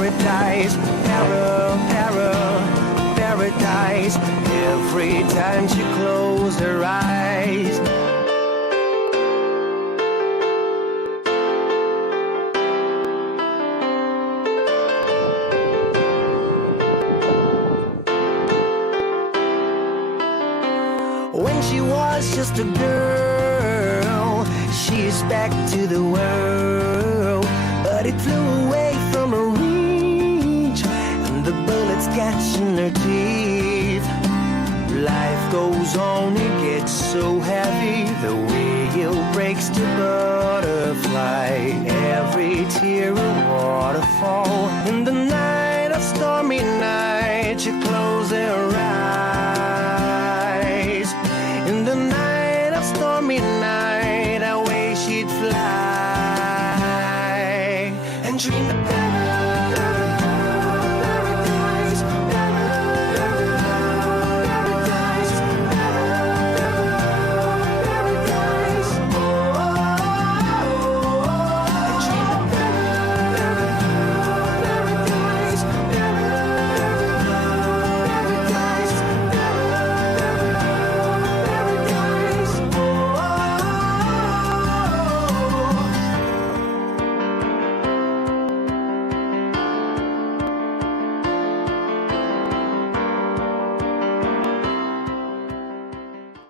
paradise, paradise. Every time she closed her eyes. When she was just a girl, she's back to the world, but it flew away from her reach, and the bullets catching her teeth. Life goes on, it gets so heavy, the wheel breaks the butterfly. Every tear a waterfall.